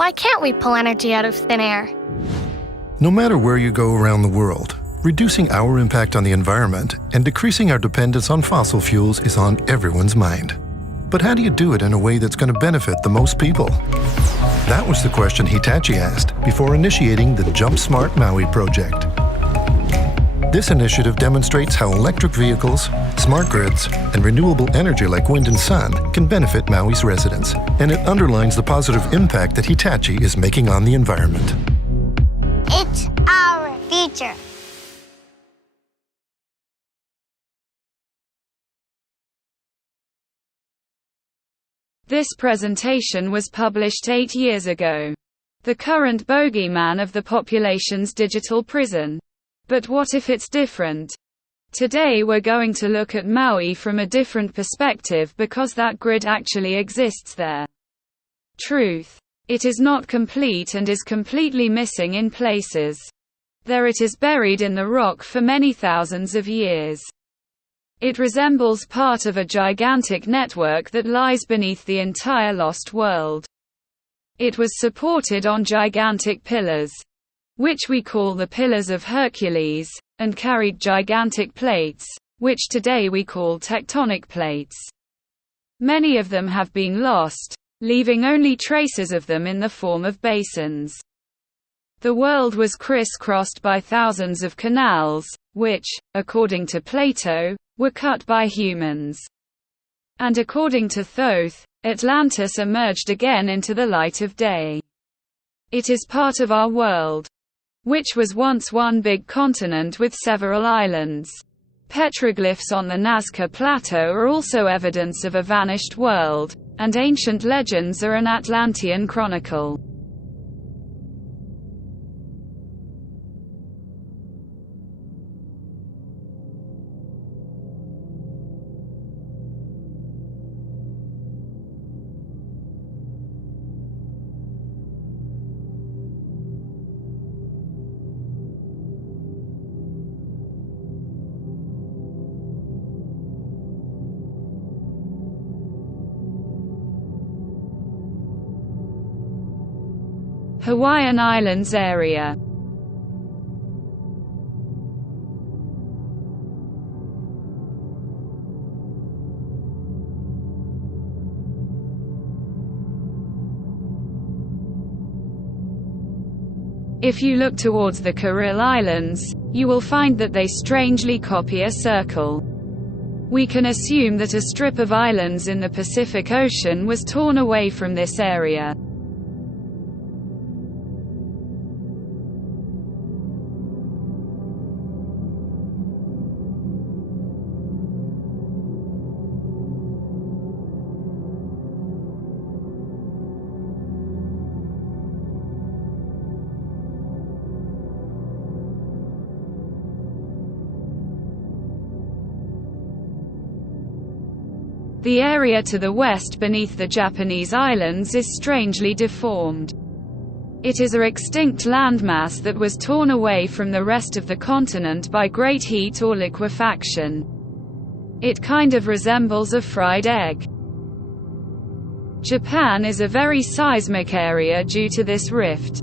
Why can't we pull energy out of thin air? No matter where you go around the world, reducing our impact on the environment and decreasing our dependence on fossil fuels is on everyone's mind. But how do you do it in a way that's going to benefit the most people? That was the question Hitachi asked before initiating the Jump Smart Maui project. This initiative demonstrates how electric vehicles, smart grids, and renewable energy like wind and sun can benefit Maui's residents, and it underlines the positive impact that Hitachi is making on the environment. It's our future. This presentation was published 8 years ago. The current bogeyman of the population's digital prison. But what if it's different? Today we're going to look at Maui from a different perspective because that grid actually exists there. Truth. It is not complete and is completely missing in places. There it is buried in the rock for many thousands of years. It resembles part of a gigantic network that lies beneath the entire lost world. It was supported on gigantic pillars, which we call the Pillars of Hercules, and carried gigantic plates, which today we call tectonic plates. Many of them have been lost, leaving only traces of them in the form of basins. The world was crisscrossed by thousands of canals, which, according to Plato, were cut by humans. And according to Thoth, Atlantis emerged again into the light of day. It is part of our world, which was once one big continent with several islands. Petroglyphs on the Nazca Plateau are also evidence of a vanished world, and ancient legends are an Atlantean chronicle. Hawaiian Islands area. If you look towards the Kuril Islands, you will find that they strangely copy a circle. We can assume that a strip of islands in the Pacific Ocean was torn away from this area. The area to the west beneath the Japanese islands is strangely deformed. It is an extinct landmass that was torn away from the rest of the continent by great heat or liquefaction. It kind of resembles a fried egg. Japan is a very seismic area due to this rift.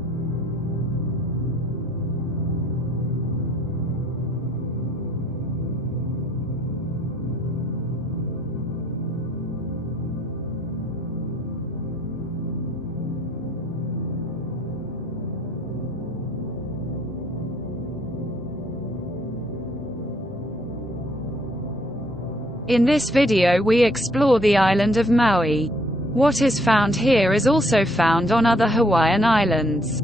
In this video we explore the island of Maui. What is found here is also found on other Hawaiian islands.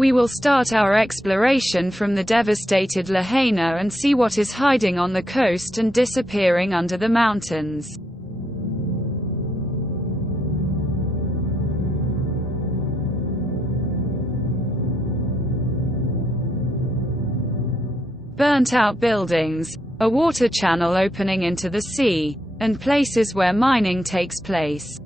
We will start our exploration from the devastated Lahaina and see what is hiding on the coast and disappearing under the mountains. burnt-out buildings, a water channel opening into the sea, and places where mining takes place.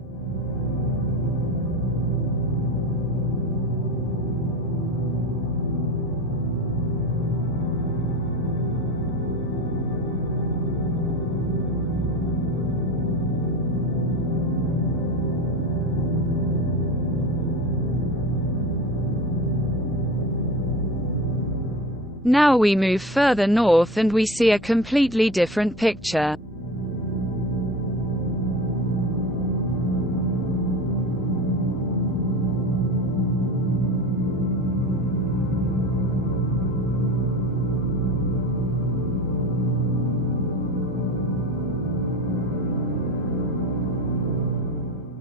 Now we move further north and we see a completely different picture.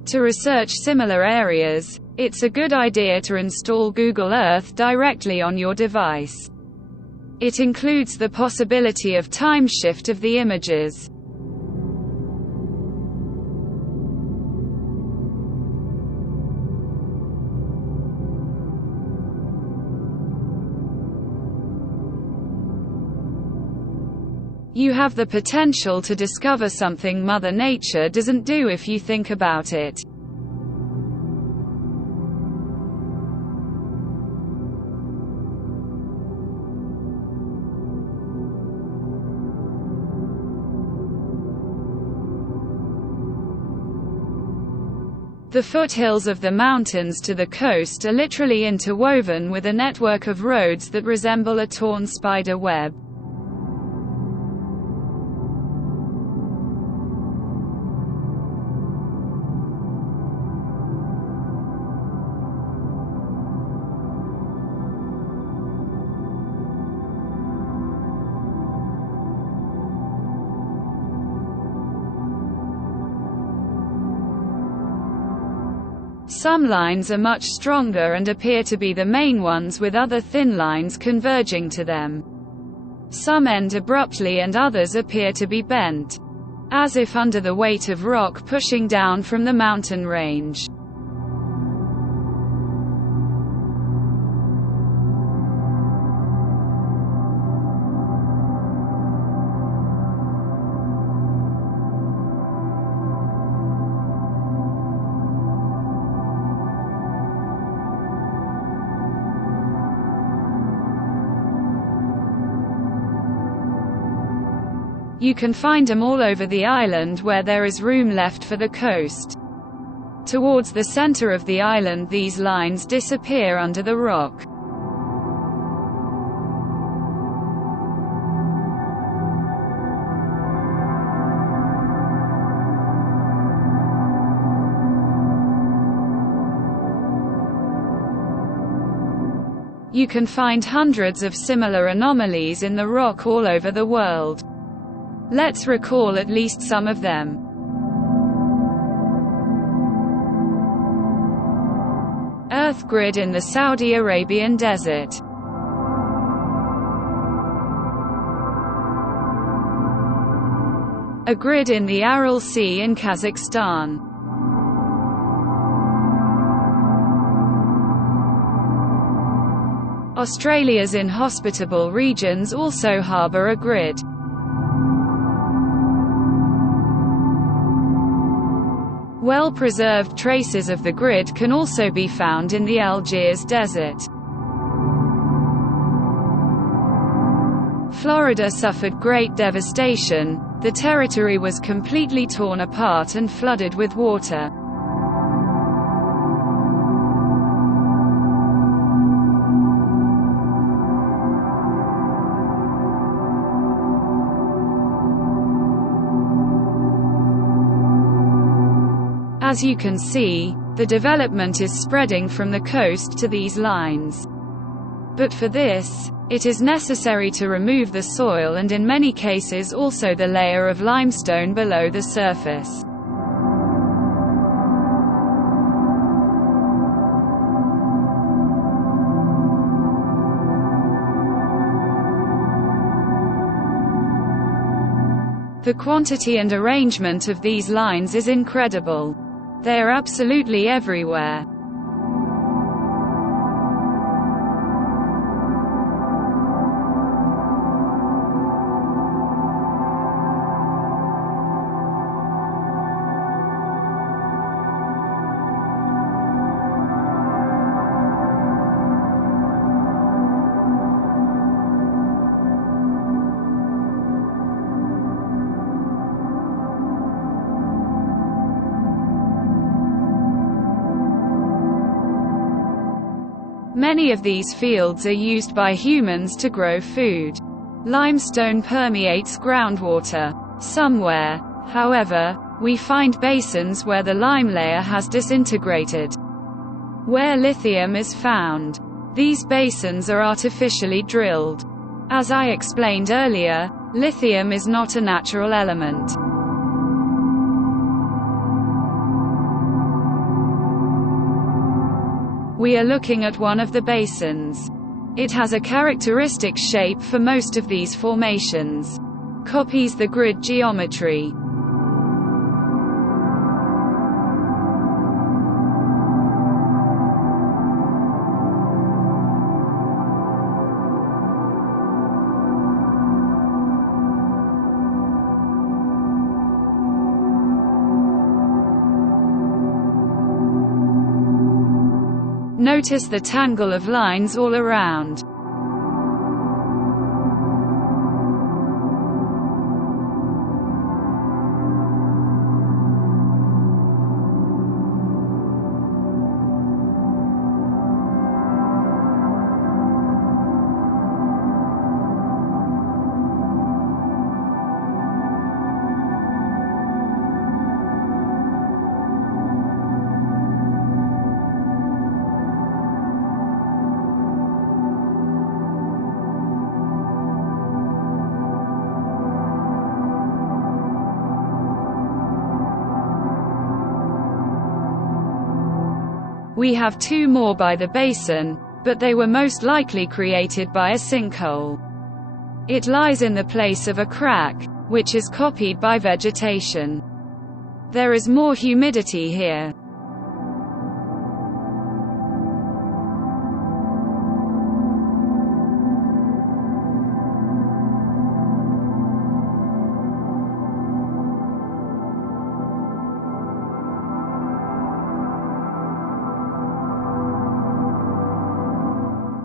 To research similar areas, it's a good idea to install Google Earth directly on your device. It includes the possibility of time shift of the images. You have the potential to discover something Mother Nature doesn't do if you think about it. The foothills of the mountains to the coast are literally interwoven with a network of roads that resemble a torn spider web. Some lines are much stronger and appear to be the main ones, with other thin lines converging to them. Some end abruptly and others appear to be bent, as if under the weight of rock pushing down from the mountain range. You can find them all over the island where there is room left for the coast. Towards the center of the island, these lines disappear under the rock. You can find hundreds of similar anomalies in the rock all over the world. Let's recall at least some of them. Earth grid in the Saudi Arabian desert. A grid in the Aral Sea in Kazakhstan. Australia's inhospitable regions also harbour a grid. Well-preserved traces of the grid can also be found in the Algiers Desert. Florida suffered great devastation. The territory was completely torn apart and flooded with water. As you can see, the development is spreading from the coast to these lines. But for this, it is necessary to remove the soil and in many cases also the layer of limestone below the surface. The quantity and arrangement of these lines is incredible. They are absolutely everywhere. Many of these fields are used by humans to grow food. Limestone permeates groundwater. Somewhere, however, we find basins where the lime layer has disintegrated. Where lithium is found, these basins are artificially drilled. As I explained earlier, lithium is not a natural element. We are looking at one of the basins. It has a characteristic shape for most of these formations. Copies the grid geometry. Notice the tangle of lines all around. We have two more by the basin, but they were most likely created by a sinkhole. It lies in the place of a crack, which is copied by vegetation. There is more humidity here.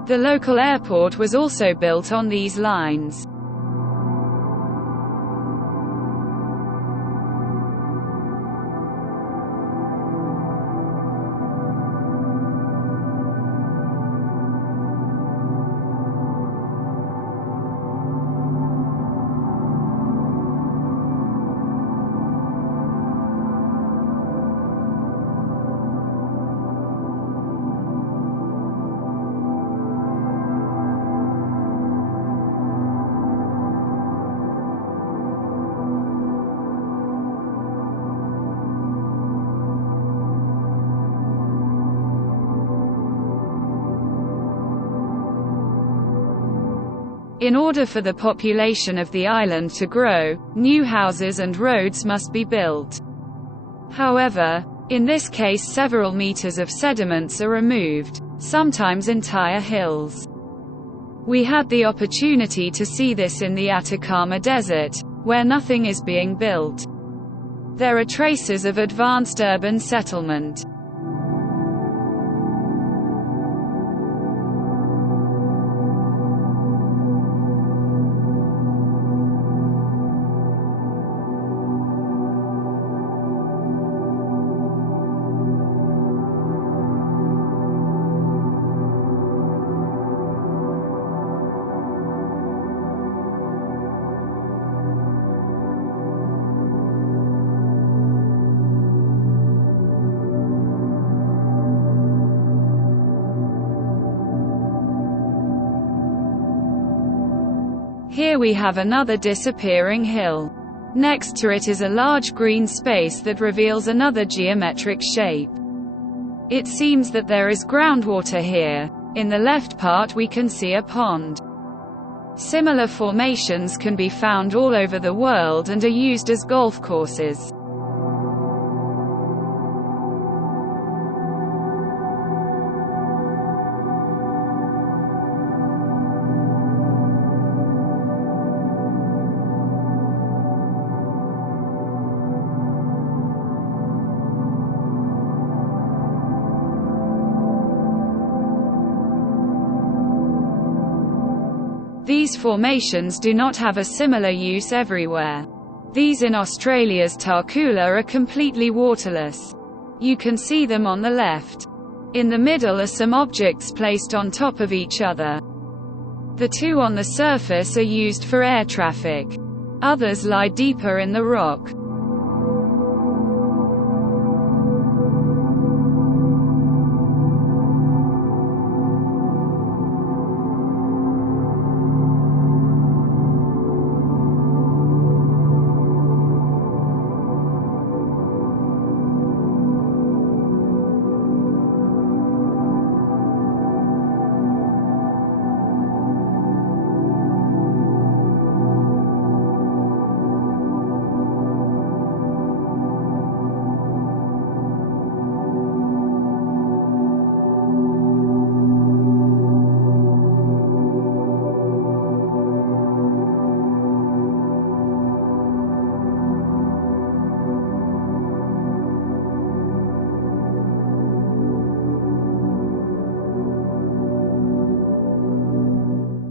The local airport was also built on these lines. In order for the population of the island to grow, new houses and roads must be built. However, in this case several meters of sediments are removed, sometimes entire hills. We had the opportunity to see this in the Atacama Desert, where nothing is being built. There are traces of advanced urban settlement. Here we have another disappearing hill. Next to it is a large green space that reveals another geometric shape. It seems that there is groundwater here. In the left part we can see a pond. Similar formations can be found all over the world and are used as golf courses. These formations do not have a similar use everywhere. These in Australia's Tarcoola are completely waterless. You can see them on the left. In the middle are some objects placed on top of each other. The two on the surface are used for air traffic. Others lie deeper in the rock.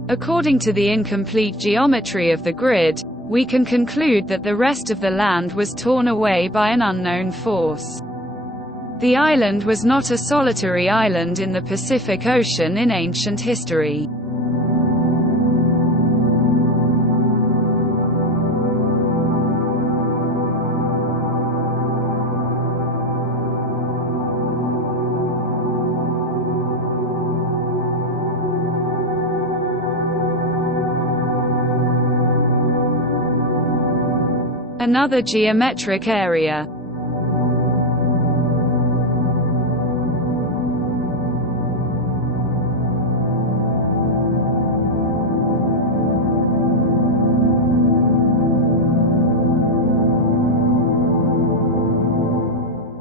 According to the incomplete geometry of the grid, we can conclude that the rest of the land was torn away by an unknown force. The island was not a solitary island in the Pacific Ocean in ancient history. Another geometric area.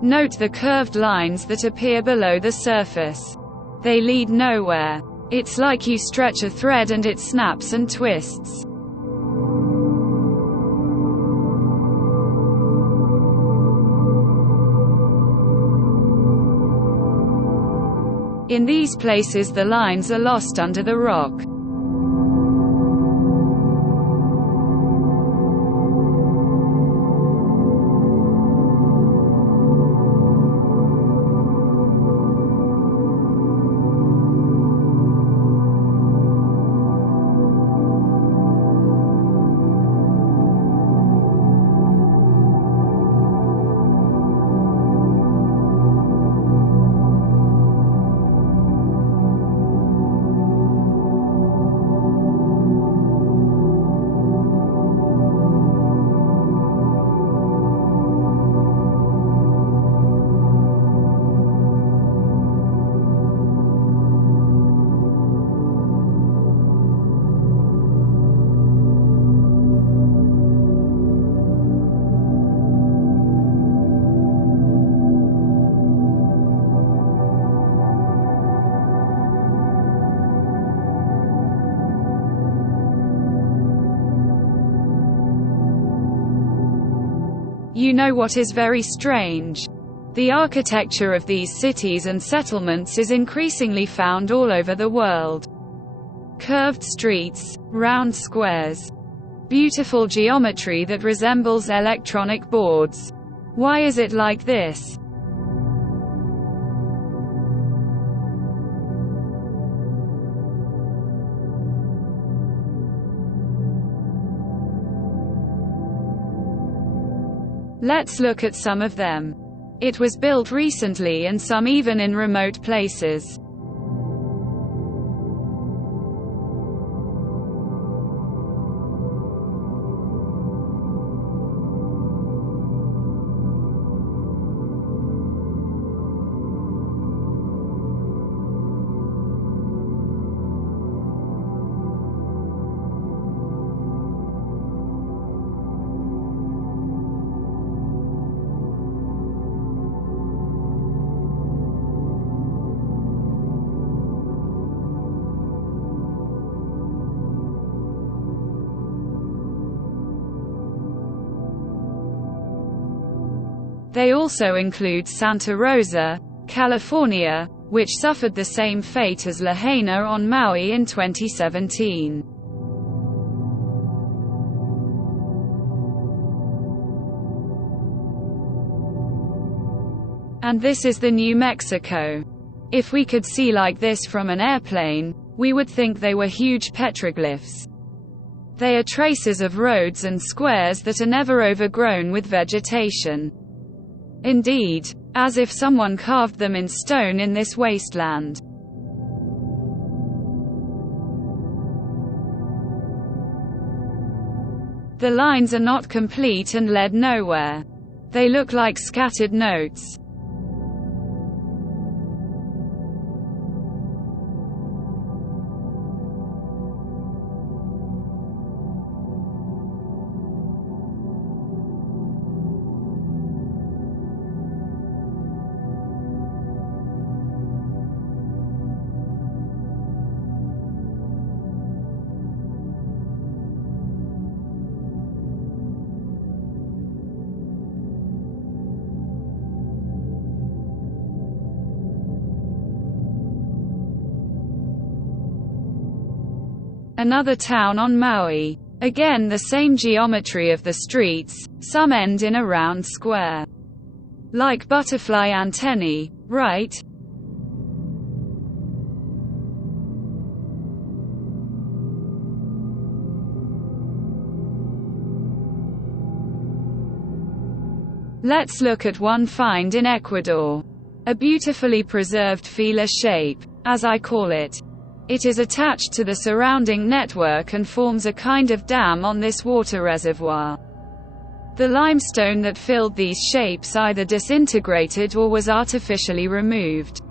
Note the curved lines that appear below the surface. They lead nowhere. It's like you stretch a thread and it snaps and twists. In these places the lines are lost under the rock. You know what is very strange? The architecture of these cities and settlements is increasingly found all over the world. Curved streets, round squares. Beautiful geometry that resembles electronic boards. Why is it like this? Let's look at some of them. It was built recently and some even in remote places. They also include Santa Rosa, California, which suffered the same fate as Lahaina on Maui in 2017. And this is the New Mexico. If we could see like this from an airplane, we would think they were huge petroglyphs. They are traces of roads and squares that are never overgrown with vegetation. Indeed, as if someone carved them in stone in this wasteland. The lines are not complete and led nowhere. They look like scattered notes. Another town on Maui. Again the same geometry of the streets, some end in a round square. Like butterfly antennae, right? Let's look at one find in Ecuador. A beautifully preserved feeler shape, as I call it. It is attached to the surrounding network and forms a kind of dam on this water reservoir. The limestone that filled these shapes either disintegrated or was artificially removed.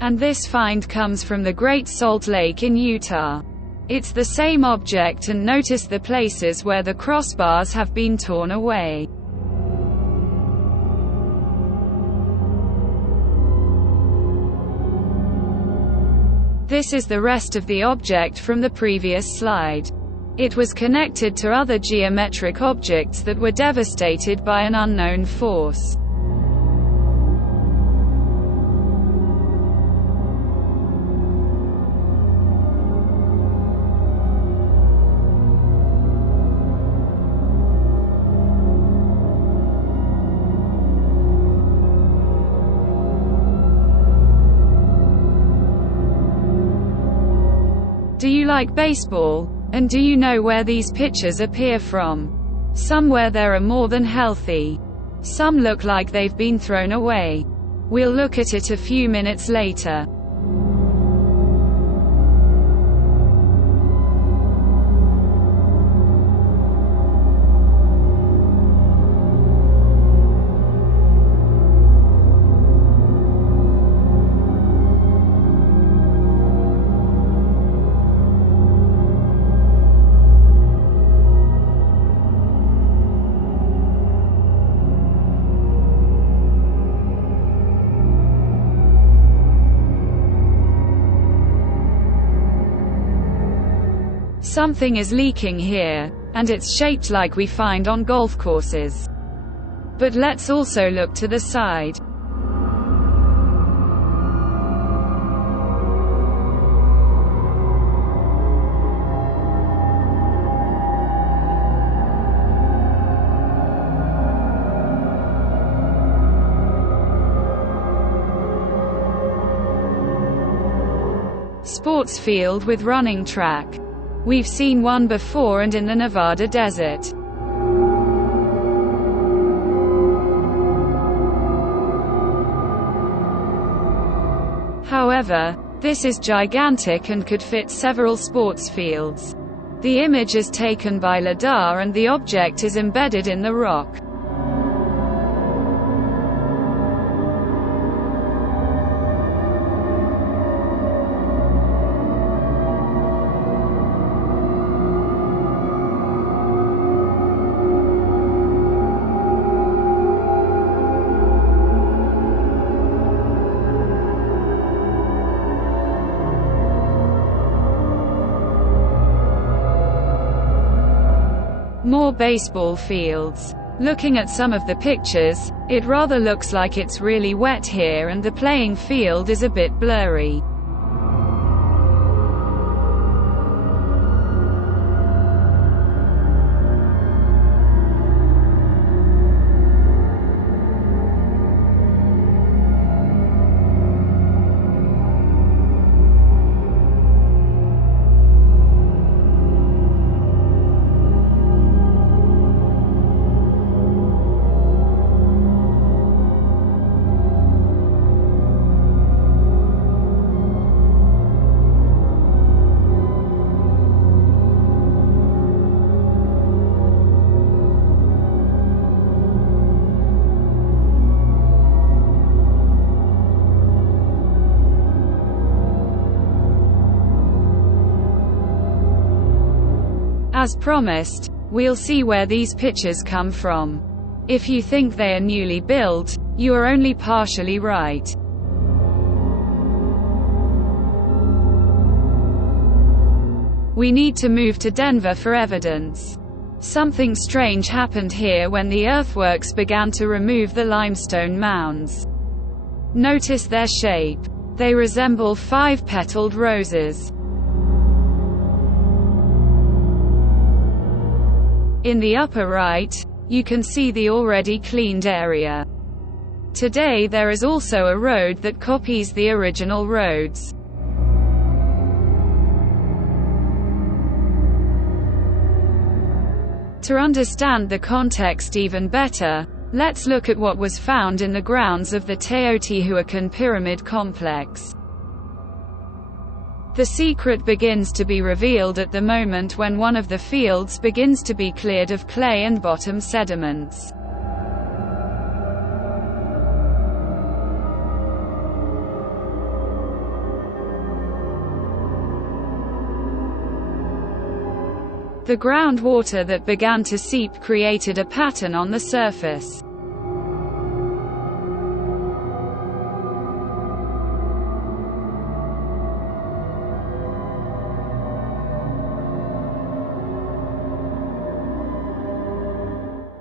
And this find comes from the Great Salt Lake in Utah. It's the same object, and notice the places where the crossbars have been torn away. This is the rest of the object from the previous slide. It was connected to other geometric objects that were devastated by an unknown force. Do you like baseball? And do you know where these pitchers appear from? Somewhere there are more than healthy. Some look like they've been thrown away. We'll look at it a few minutes later. Something is leaking here, and it's shaped like we find on golf courses. But let's also look to the side. Sports field with running track. We've seen one before and in the Nevada desert. However, this is gigantic and could fit several sports fields. The image is taken by LiDAR and the object is embedded in the rock. More baseball fields. Looking at some of the pictures, it rather looks like it's really wet here and the playing field is a bit blurry. As promised, we'll see where these pictures come from. If you think they are newly built, you are only partially right. We need to move to Denver for evidence. Something strange happened here when the earthworks began to remove the limestone mounds. Notice their shape. They resemble 5-petaled roses. In the upper right, you can see the already cleaned area. Today there is also a road that copies the original roads. To understand the context even better, let's look at what was found in the grounds of the Teotihuacan Pyramid Complex. The secret begins to be revealed at the moment when one of the fields begins to be cleared of clay and bottom sediments. The groundwater that began to seep created a pattern on the surface.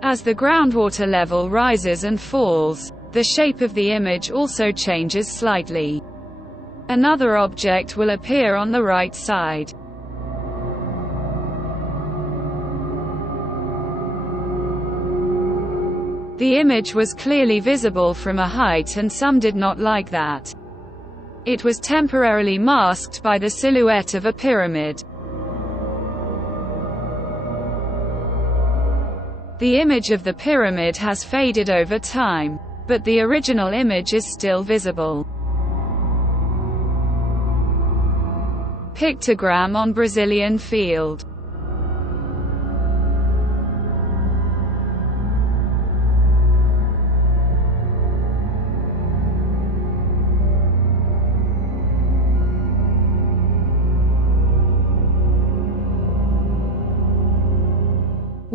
As the groundwater level rises and falls, the shape of the image also changes slightly. Another object will appear on the right side. The image was clearly visible from a height and some did not like that. It was temporarily masked by the silhouette of a pyramid. The image of the pyramid has faded over time, but the original image is still visible. Pictogram on Brazilian field.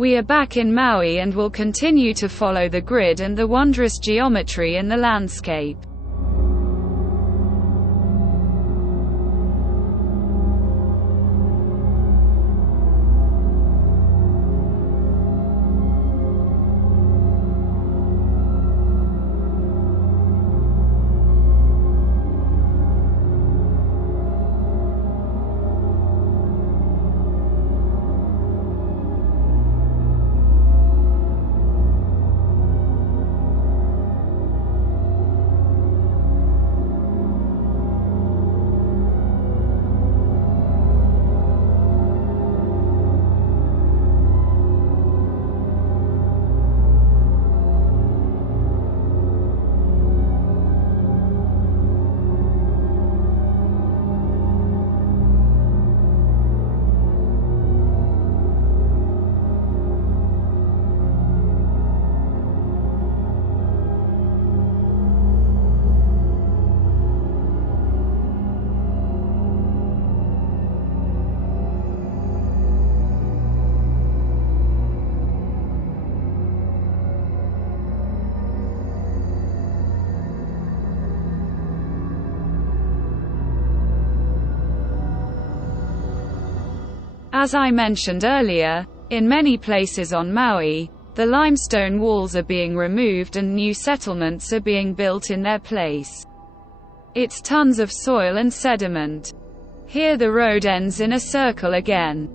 We are back in Maui and will continue to follow the grid and the wondrous geometry in the landscape. As I mentioned earlier, in many places on Maui, the limestone walls are being removed and new settlements are being built in their place. It's tons of soil and sediment. Here the road ends in a circle again.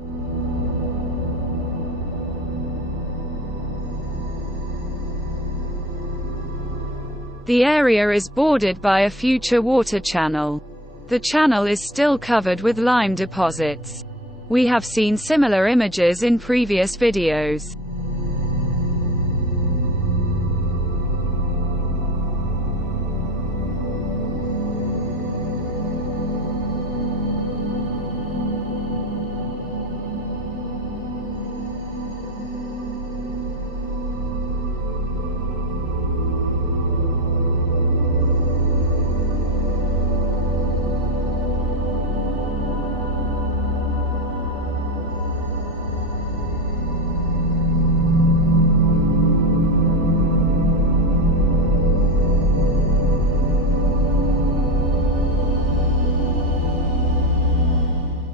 The area is bordered by a future water channel. The channel is still covered with lime deposits. We have seen similar images in previous videos.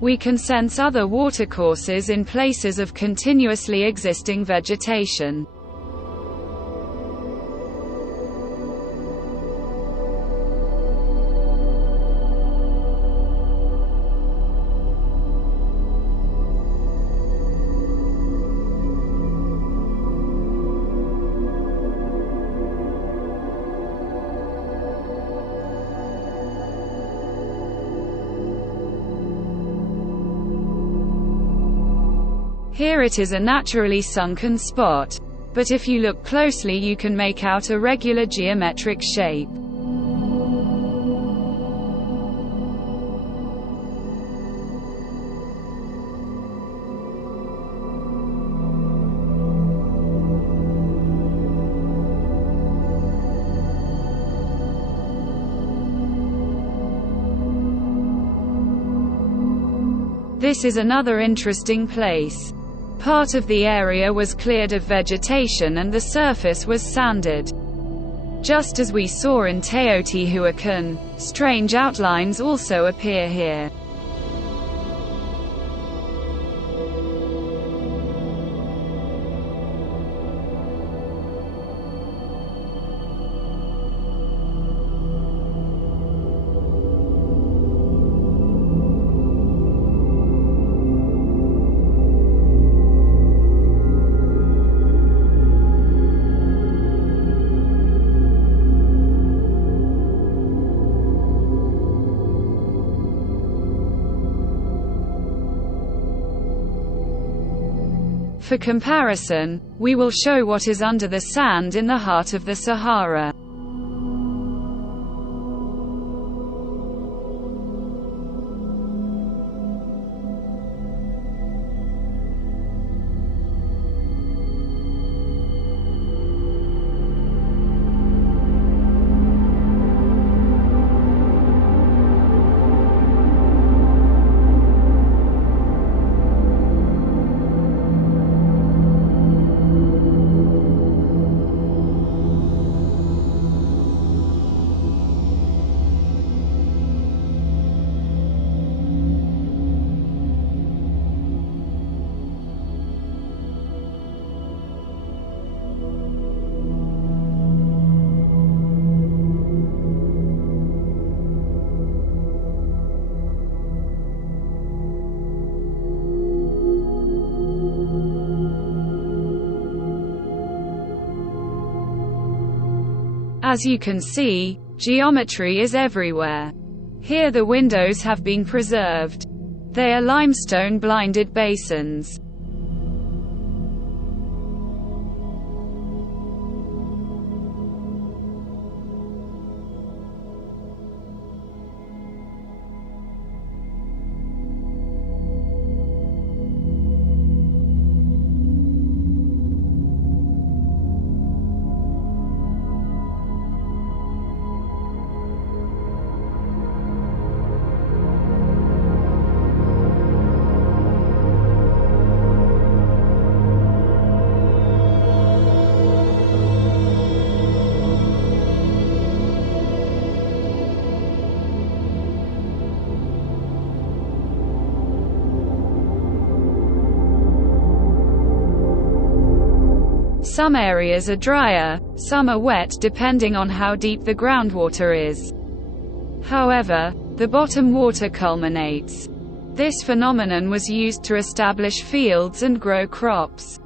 We can sense other watercourses in places of continuously existing vegetation. Here it is a naturally sunken spot, but if you look closely you can make out a regular geometric shape. This is another interesting place. Part of the area was cleared of vegetation and the surface was sanded. Just as we saw in Teotihuacan, strange outlines also appear here. For comparison, we will show what is under the sand in the heart of the Sahara. As you can see, geometry is everywhere. Here the windows have been preserved. They are limestone blinded basins. Some areas are drier, some are wet depending on how deep the groundwater is. However, the bottom water culminates. This phenomenon was used to establish fields and grow crops.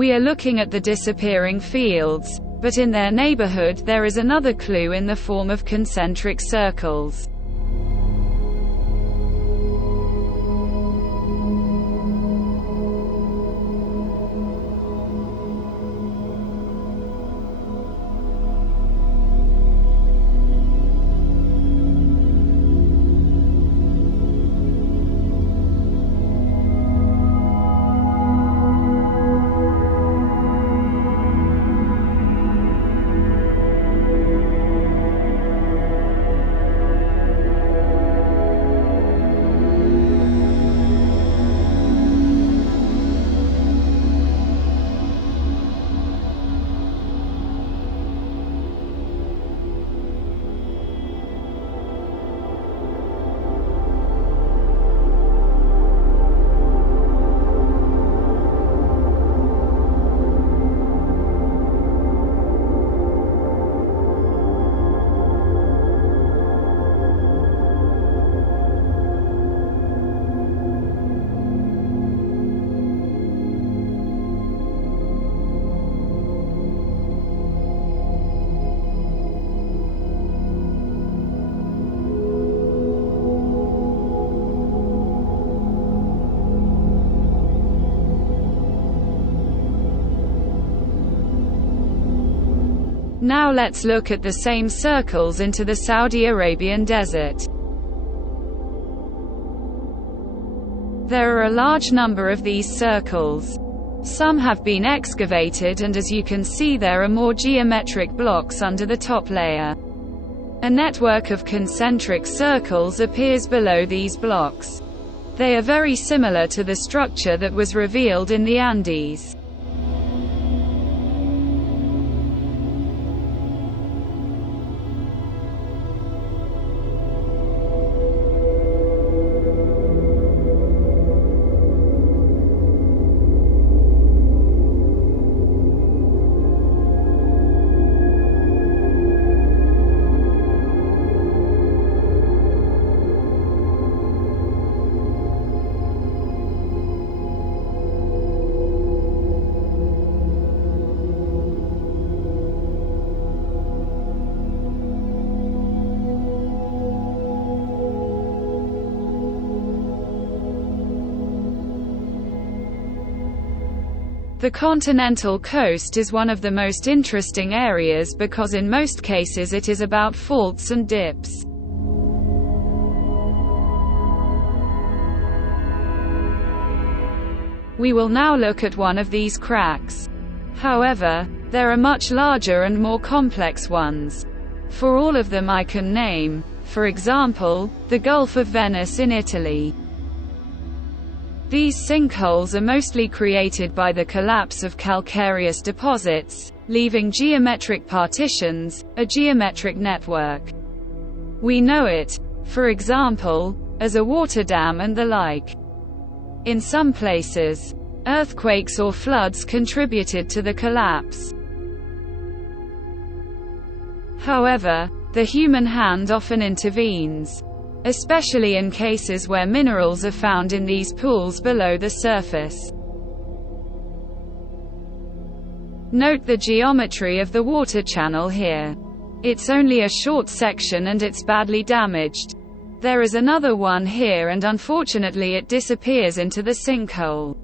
We are looking at the disappearing fields, but in their neighborhood there is another clue in the form of concentric circles. Now let's look at the same circles into the Saudi Arabian desert. There are a large number of these circles. Some have been excavated, and as you can see there are more geometric blocks under the top layer. A network of concentric circles appears below these blocks. They are very similar to the structure that was revealed in the Andes. The continental coast is one of the most interesting areas because in most cases it is about faults and dips. We will now look at one of these cracks. However, there are much larger and more complex ones. For all of them I can name, for example, the Gulf of Venice in Italy. These sinkholes are mostly created by the collapse of calcareous deposits, leaving geometric partitions, a geometric network. We know it, for example, as a water dam and the like. In some places, earthquakes or floods contributed to the collapse. However, the human hand often intervenes, especially in cases where minerals are found in these pools below the surface. Note the geometry of the water channel here. It's only a short section and it's badly damaged. There is another one here and unfortunately it disappears into the sinkhole.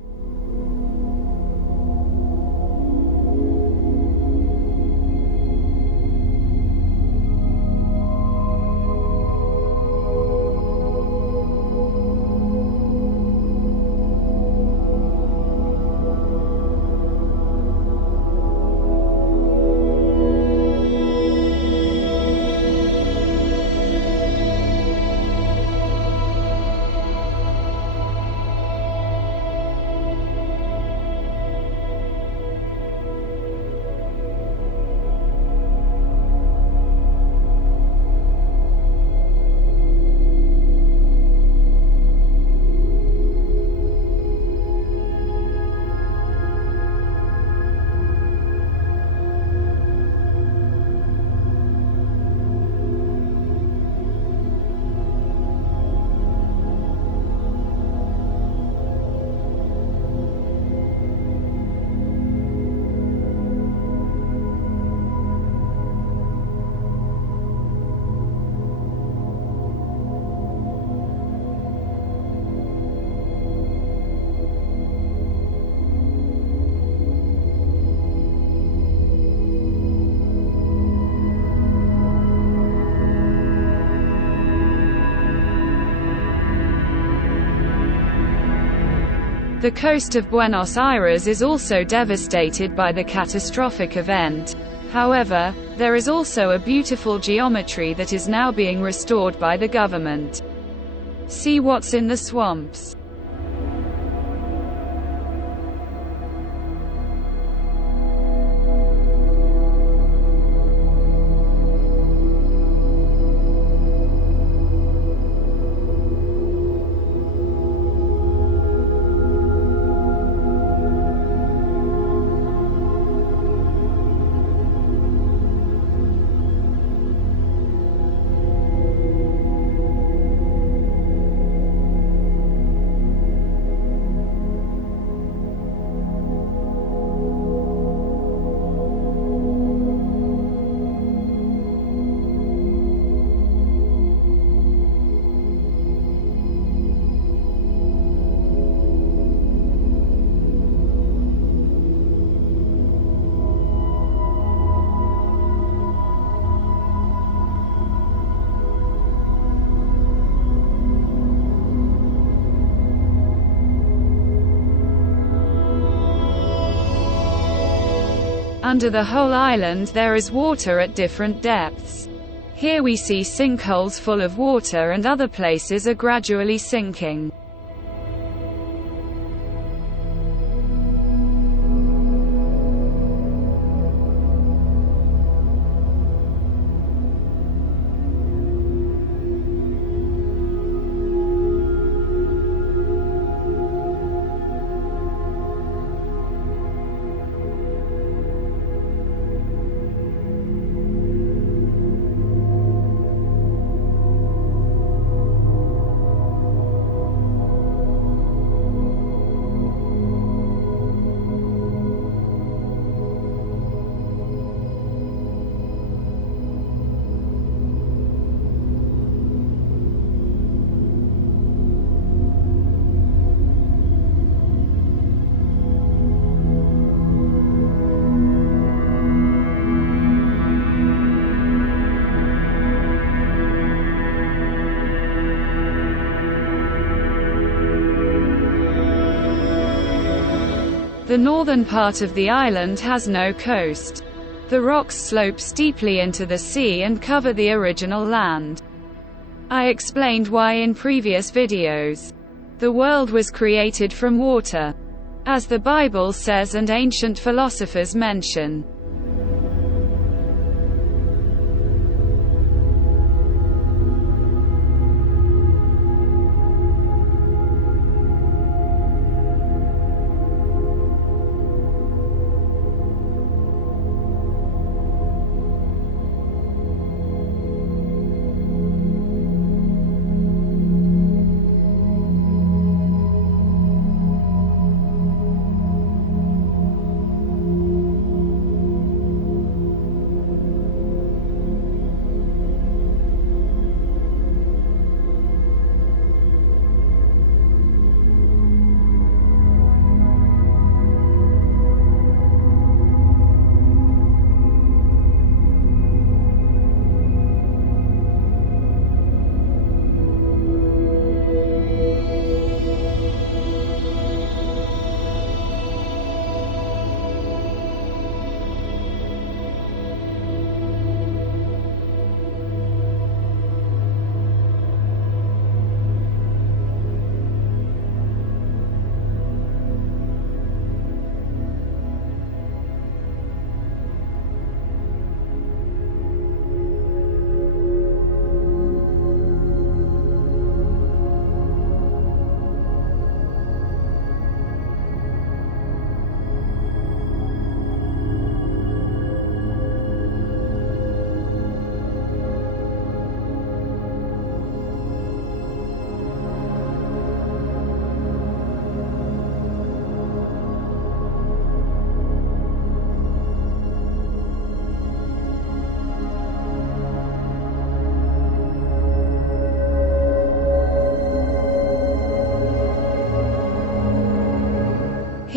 The coast of Buenos Aires is also devastated by the catastrophic event. However, there is also a beautiful geometry that is now being restored by the government. See what's in the swamps. Under the whole island there is water at different depths. Here we see sinkholes full of water and other places are gradually sinking. The northern part of the island has no coast. The rocks slope steeply into the sea and cover the original land. I explained why in previous videos. The world was created from water, as the Bible says and ancient philosophers mention.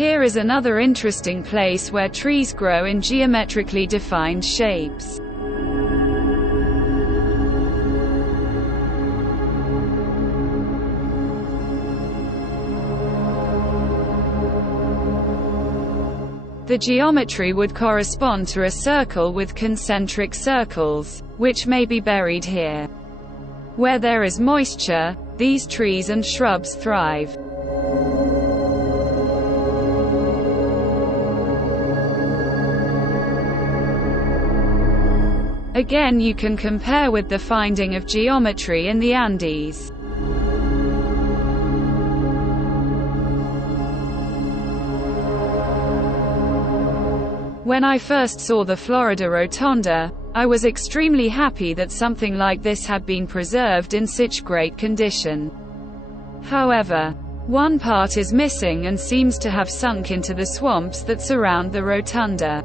Here is another interesting place where trees grow in geometrically defined shapes. The geometry would correspond to a circle with concentric circles, which may be buried here. Where there is moisture, these trees and shrubs thrive. Again, you can compare with the finding of geometry in the Andes. When I first saw the Florida Rotunda, I was extremely happy that something like this had been preserved in such great condition. However, one part is missing and seems to have sunk into the swamps that surround the rotunda.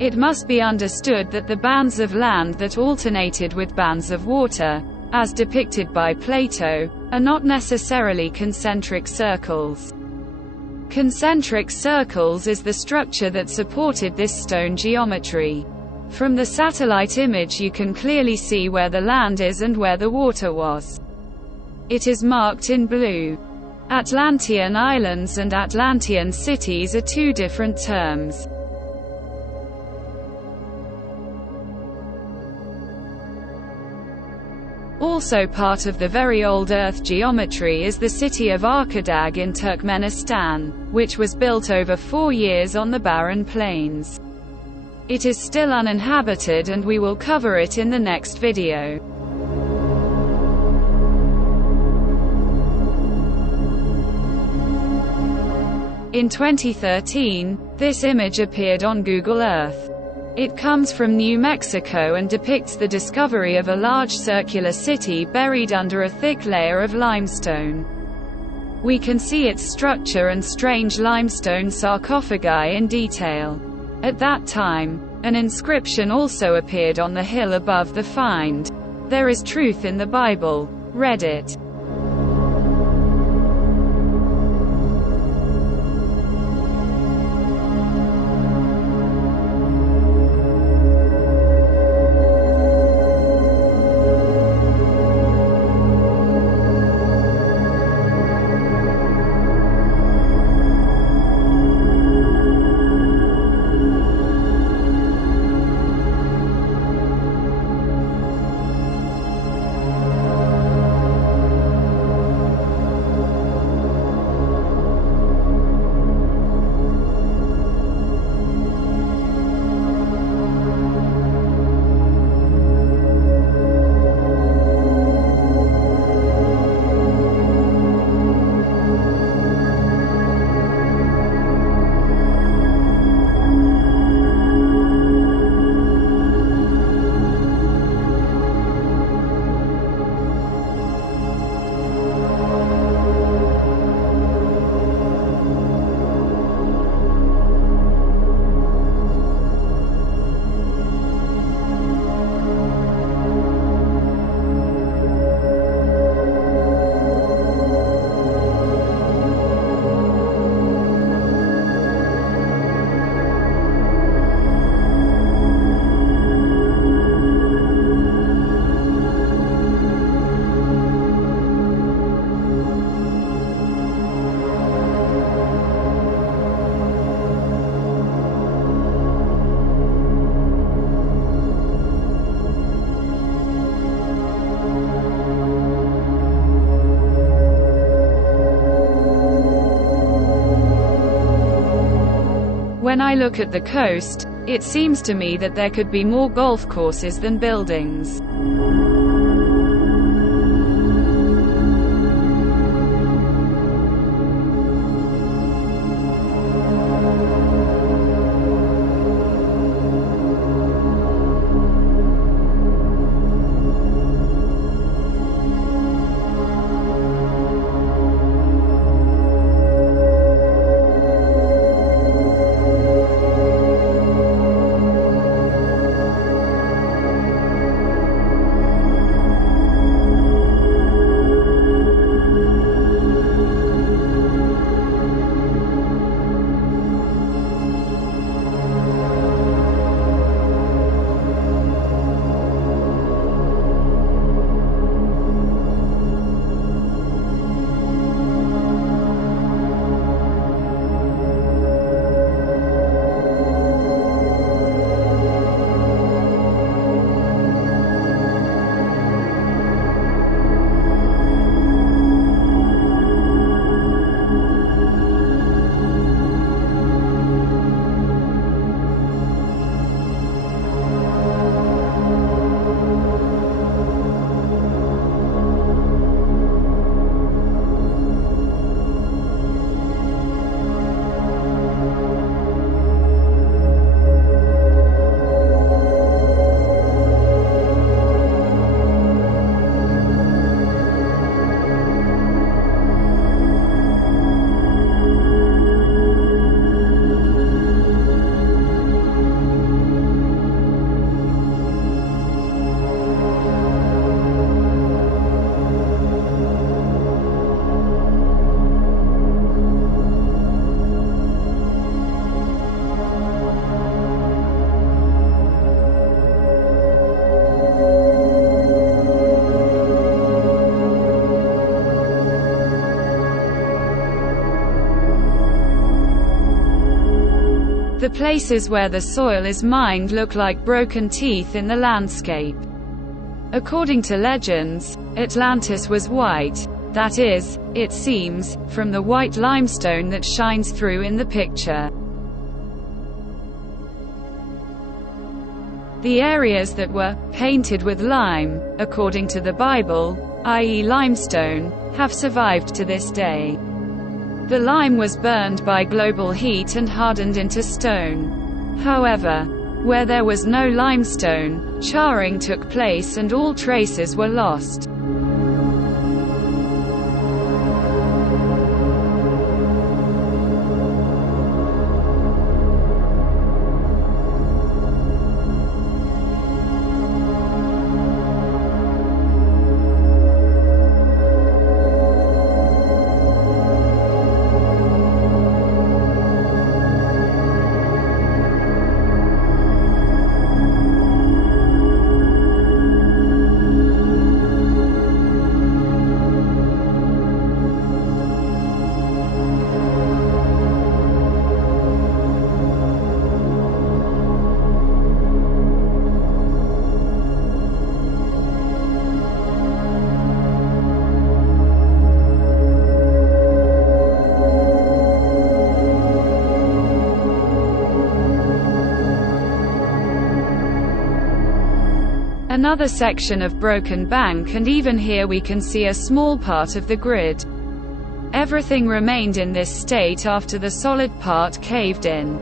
It must be understood that the bands of land that alternated with bands of water, as depicted by Plato, are not necessarily concentric circles. Concentric circles is the structure that supported this stone geometry. From the satellite image you can clearly see where the land is and where the water was. It is marked in blue. Atlantean islands and Atlantean cities are two different terms. Also part of the very old Earth geometry is the city of Arkadag in Turkmenistan, which was built over 4 years on the barren plains. It is still uninhabited and we will cover it in the next video. In 2013, this image appeared on Google Earth. It comes from New Mexico and depicts the discovery of a large circular city buried under a thick layer of limestone. We can see its structure and strange limestone sarcophagi in detail. At that time, an inscription also appeared on the hill above the find. There is truth in the Bible. Read it. When I look at the coast, it seems to me that there could be more golf courses than buildings. The places where the soil is mined look like broken teeth in the landscape. According to legends, Atlantis was white, that is, it seems, from the white limestone that shines through in the picture. The areas that were painted with lime, according to the Bible, i.e. limestone, have survived to this day. The lime was burned by global heat and hardened into stone. However, where there was no limestone, charring took place and all traces were lost. Another section of broken bank, and even here we can see a small part of the grid. Everything remained in this state after the solid part caved in.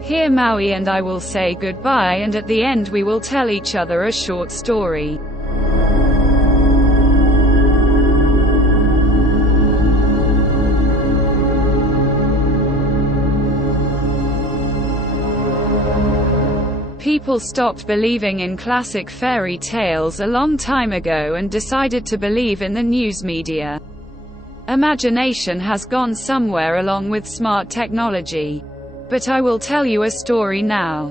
Here Maui and I will say goodbye, and at the end we will tell each other a short story. People stopped believing in classic fairy tales a long time ago and decided to believe in the news media. Imagination has gone somewhere along with smart technology. But I will tell you a story now.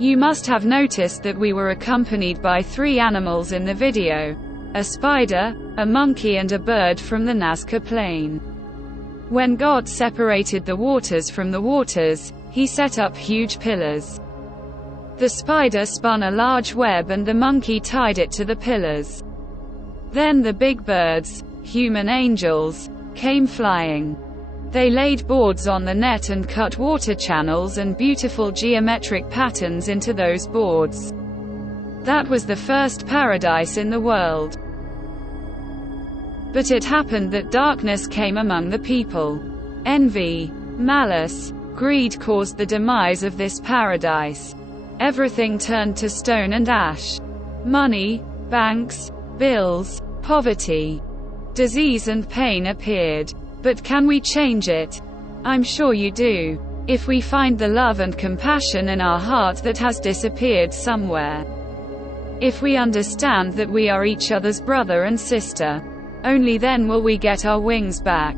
You must have noticed that we were accompanied by 3 animals in the video: a spider, a monkey and a bird from the Nazca Plain. When God separated the waters from the waters, he set up huge pillars. The spider spun a large web and the monkey tied it to the pillars. Then the big birds, human angels, came flying. They laid boards on the net and cut water channels and beautiful geometric patterns into those boards. That was the first paradise in the world. But it happened that darkness came among the people. Envy, malice, greed caused the demise of this paradise. Everything turned to stone and ash. Money, banks, bills, poverty, disease and pain appeared. But can we change it? I'm sure you do. If we find the love and compassion in our heart that has disappeared somewhere. If we understand that we are each other's brother and sister. Only then will we get our wings back.